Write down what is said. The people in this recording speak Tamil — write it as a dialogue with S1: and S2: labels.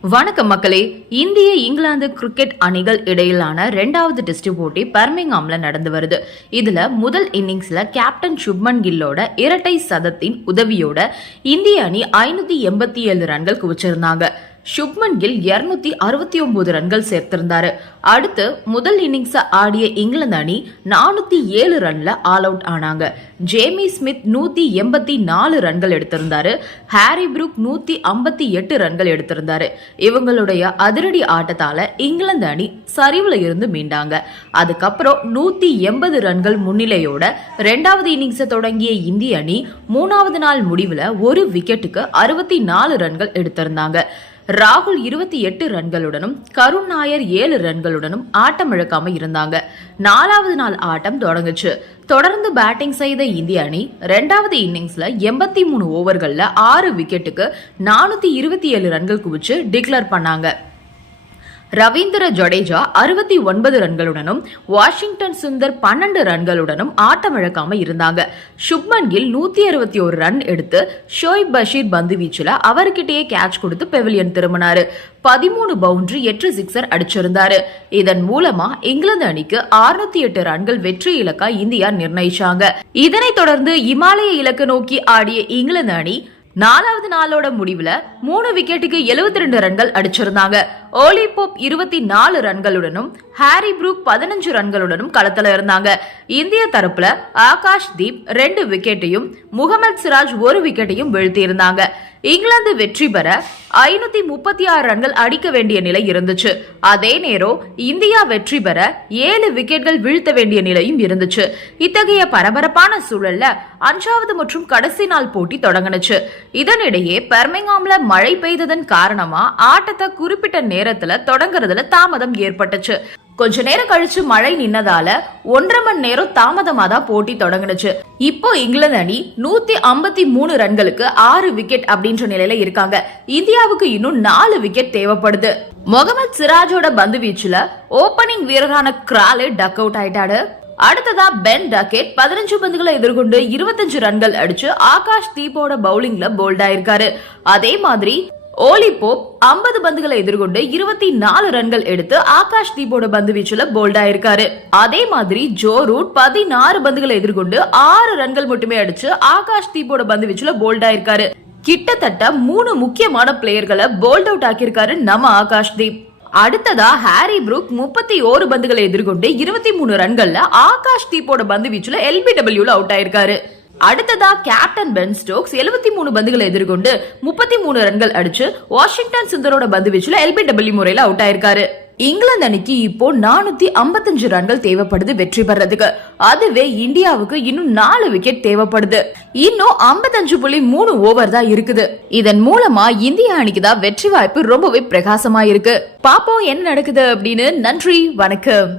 S1: வணக்கம் மக்களே. இந்திய இங்கிலாந்து கிரிக்கெட் அணிகள் இடையிலான ரெண்டாவது டெஸ்ட் போட்டி பர்மிங்ஹாம்ல நடந்து வருது. இதுல முதல் இன்னிங்ஸ்ல கேப்டன் சுப்மன் கில்லோட இரட்டை சதத்தின் உதவியோட இந்திய அணி ஐநூத்தி எண்பத்தி ஏழு ரன்கள் குவிச்சிருந்தாங்க. சுப்மன் கில் இருநூத்தி அறுபத்தி ஒன்பது ரன்கள் சேர்த்திருந்தாரு. அடுத்து முதல் இன்னிங்ஸ் ஆடிய இங்கிலாந்து அணி நானூத்தி ஏழு ரன்ல ஆல் அவுட் ஆனாங்க. ஜேமி ஸ்மித் நூத்தி எண்பத்தி நாலு ரன்கள் எடுத்திருந்தாரு. ஹாரி புரூக் நூத்தி ஐம்பத்தி எட்டு ரன்கள் எடுத்திருந்தாரு. இவங்களுடைய அதிரடி ஆட்டத்தால இங்கிலாந்து அணி சரிவுல இருந்து மீண்டாங்க. அதுக்கப்புறம் நூத்தி எண்பது ரன்கள் முன்னிலையோட ரெண்டாவது இன்னிங்ஸை தொடங்கிய இந்திய அணி மூணாவது நாள் முடிவுல ஒரு விக்கெட்டுக்கு அறுபத்தி நாலு ரன்கள் எடுத்திருந்தாங்க. ராகுல் இருபத்தி எட்டு ரன்களுடனும் கருண் நாயர் ஏழு ரன்களுடனும் ஆட்டம் இழக்காம இருந்தாங்க. நாலாவது நாள் ஆட்டம் தொடங்குச்சு. தொடர்ந்து பேட்டிங் செய்த இந்திய அணி ரெண்டாவது இன்னிங்ஸ்ல எண்பத்தி மூணு ஓவர்கள்ல ஆறு விக்கெட்டுக்கு நானூத்தி இருபத்தி ஏழு ரன்கள் குவிச்சு டிக்ளேர் பண்ணாங்க. ரவீந்திர ஜடேஜா அறுபத்தி ஒன்பது ரன்களுடனும் வாஷிங்டன் சுந்தர் பன்னெண்டு ரன்களுடனும் ஆட்டமிழக்காம இருந்தாங்க. சுப்மன் கில் நூத்தி அறுபத்தி ஒரு ரன் எடுத்து ஷோய்ப் பஷீர் பந்து வீச்சுல அவர்கிட்டயே கேட்ச் கொடுத்து பெவிலியன் திரும்பினாரு. பதிமூணு பவுண்டரி எட்டு சிக்ஸர் அடிச்சிருந்தாரு. இதன் மூலமா இங்கிலாந்து அணிக்கு அறுநூத்தி எட்டு ரன்கள் வெற்றி இலக்கா இந்தியா நிர்ணயிச்சாங்க. இதனைத் தொடர்ந்து இமாலய இலக்கு நோக்கி ஆடிய இங்கிலாந்து அணி நாலாவது நாளோட முடிவுல மூணு விக்கெட்டுக்கு எழுபத்தி ரெண்டு ரன்கள் அடிச்சிருந்தாங்க. ஓலி போப் இருபத்தி நாலு ரன்களுடனும் ஹாரி புரூக் பதினஞ்சு ரன்களுடனும் களத்தில் இருந்தாங்க. இந்திய தரப்புல ஆகாஷ் தீப் ரெண்டு விக்கெட்டையும் முகமது சிராஜ் ஒரு விக்கெட்டையும் வீழ்த்தியிருந்தாங்க. இங்கிலாந்து வெற்றி பெற ஐநூத்தி முப்பத்தி ஆறு ரன்கள் அடிக்க வேண்டிய நிலை இருந்துச்சு. அதே நேரம் இந்தியா வெற்றி பெற ஏழு விக்கெட்கள் வீழ்த்த வேண்டிய நிலையும் இருந்துச்சு. இத்தகைய பரபரப்பான சூழல்ல அஞ்சாவது மற்றும் கடைசி நாள் போட்டி தொடங்கினுச்சு. இதனிடையே பெர்மிங்ஹாம்ல மழை பெய்ததன் காரணமா ஆட்டத்தை குறிப்பிட்ட நேரத்துல தொடங்குறதுல தாமதம் ஏற்பட்டுச்சு. கொஞ்ச நேரம் கழிச்சு மழை நின்னதால ஒன்றரை மணி நேரம் தாமதமா தான் போட்டி தொடங்குனுச்சு. இப்போ இங்கிலாந்து அணி நூத்தி ஐம்பத்தி மூணு ரன்களுக்கு ஆறு விக்கெட் அப்படின்ற நிலையில இருக்காங்க. இந்தியாவுக்கு இன்னும் நாலு விக்கெட் தேவைப்படுது. முகமது சிராஜோட பந்து வீச்சுல ஓபனிங் வீரரான கிராலு டக் அவுட் ஆயிட்டாரு. அடுத்ததா பென் டக்கெட் பதினஞ்சு பந்துகளை எதிர்கொண்டு இருபத்தஞ்சு ரன்கள் அடிச்சு ஆகாஷ் தீபோட பவுலிங்ல போல்ட் ஆயிருக்காரு. அதே மாதிரி ஓலி போப் ஐம்பது பந்துகளை எதிர்கொண்டு இருபத்தி நாலு ரன்கள் எடுத்து ஆகாஷ் தீபோட பந்து வீச்சுல போல்ட் ஆயிருக்காரு அதே மாதிரி ஜோ ரூட் பதினாறு பந்துகளை எதிர்கொண்டு ஆறு ரன்கள் மட்டுமே அடிச்சு ஆகாஷ் தீபோட பந்து வீச்சுல போல்ட் ஆயிருக்காரு கிட்டத்தட்ட மூணு முக்கியமான பிளேயர்களை போல்ட் அவுட் ஆக்கியிருக்காரு நம்ம ஆகாஷ் தீப். அடுத்ததா ஹாரி புரூக் முப்பத்தி ஓரு பந்துகளை எதிர்கொண்டு இருபத்தி மூணு ரன்கள்ல ஆகாஷ் தீப்போட பந்து வீச்சுல எல்பிடபிள்யூல அவுட் ஆயிருக்காரு. அடுத்ததா கேப்டன் பென் ஸ்டோக்ஸ் எழுபத்தி மூணு பந்துகளை எதிர்கொண்டு முப்பத்தி மூணு ரன்கள் அடிச்சு வாஷிங்டன் சுந்தரோட பந்து வீச்சுல எல்பிடபிள்யூ முறையில அவுட் ஆயிருக்காரு. இங்கிலாந்து அணிக்கு இப்போ நானூத்தி ஐம்பத்தஞ்சு ரன்கள் தேவைப்படுது வெற்றி பெறதுக்கு. அதுவே இந்தியாவுக்கு இன்னும் நாலு விக்கெட் தேவைப்படுது. இன்னும் ஐம்பத்தஞ்சு புள்ளி மூணு ஓவர் தான் இருக்குது. இதன் மூலமா இந்திய அணிக்கு தான் வெற்றி வாய்ப்பு ரொம்பவே பிரகாசமா இருக்கு பாப்போம் என்ன நடக்குது அப்படின்னு நன்றி வணக்கம்.